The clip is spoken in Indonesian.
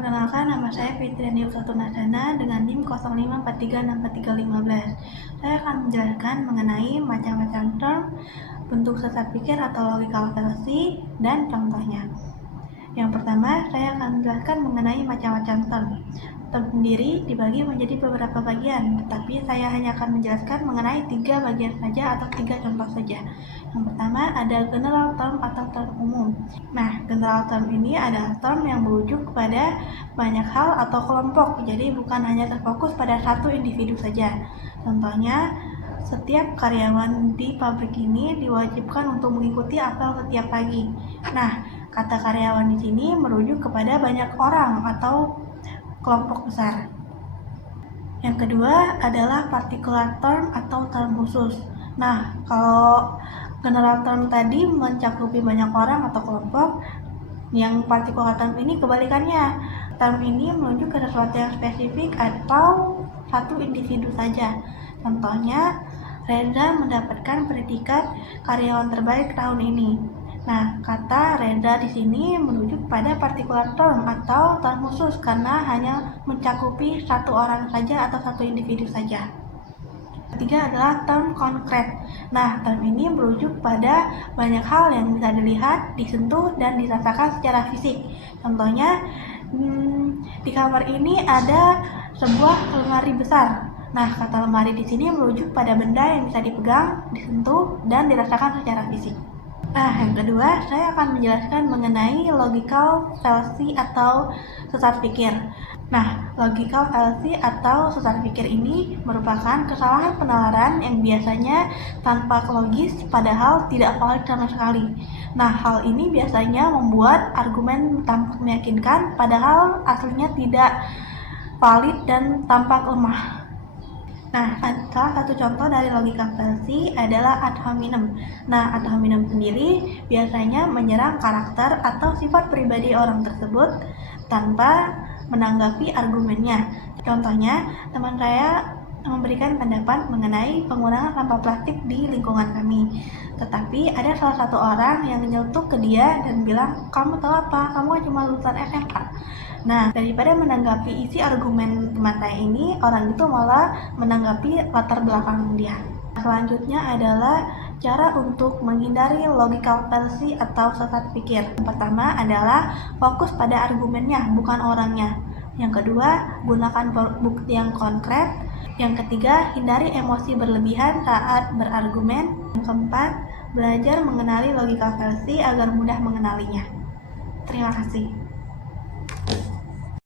Perkenalkan, nama saya Fitriani Usatunasana dengan NIM 0543643515. Saya akan menjelaskan mengenai macam-macam term, bentuk sesat pikir atau logical fallacy, dan contohnya. Yang pertama, saya akan menjelaskan mengenai macam-macam term. Term sendiri dibagi menjadi beberapa bagian, tetapi saya hanya akan menjelaskan mengenai 3 bagian saja atau 3 contoh saja. Yang pertama ada general term atau term umum. Nah, general term ini adalah term yang merujuk kepada banyak hal atau kelompok, jadi bukan hanya terfokus pada satu individu saja. Contohnya, setiap karyawan di pabrik ini diwajibkan untuk mengikuti apel setiap pagi. Nah, kata karyawan di sini merujuk kepada banyak orang atau kelompok besar. Yang kedua adalah particular term atau term khusus. Nah, kalau general term tadi mencakupi banyak orang atau kelompok, yang particular term ini kebalikannya. Term ini merujuk ke sesuatu yang spesifik atau satu individu saja. Contohnya, Reza mendapatkan predikat karyawan terbaik tahun ini. Nah, kata Reza di sini merujuk pada particular term atau term khusus karena hanya mencakupi satu orang saja atau satu individu saja. Ketiga adalah term konkret. Nah, term ini merujuk pada banyak hal yang bisa dilihat, disentuh, dan dirasakan secara fisik. Contohnya, di kamar ini ada sebuah lemari besar. Nah, kata lemari di sini merujuk pada benda yang bisa dipegang, disentuh, dan dirasakan secara fisik. Nah, yang kedua, saya akan menjelaskan mengenai logical fallacy atau sesat pikir. Nah, logical fallacy atau sesat pikir ini merupakan kesalahan penalaran yang biasanya tanpa logis padahal tidak valid sama sekali. Nah, hal ini biasanya membuat argumen tampak meyakinkan padahal aslinya tidak valid dan tampak lemah. Nah, salah satu contoh dari logical fallacy adalah ad hominem. Nah, ad hominem sendiri biasanya menyerang karakter atau sifat pribadi orang tersebut tanpa menanggapi argumennya. Contohnya, teman saya memberikan pendapat mengenai penggunaan sampah plastik di lingkungan kami. Tetapi ada salah satu orang yang nyeletuk ke dia dan bilang, "Kamu tahu apa? Kamu cuma lulusan SMK." Nah, daripada menanggapi isi argumen teman saya ini, orang itu malah menanggapi latar belakang dia. Selanjutnya adalah cara untuk menghindari logical fallacy atau sesat pikir. Yang pertama adalah fokus pada argumennya, bukan orangnya. Yang kedua, gunakan bukti yang konkret. Yang ketiga, hindari emosi berlebihan saat berargumen. Yang keempat, belajar mengenali logical fallacy agar mudah mengenalinya. Terima kasih.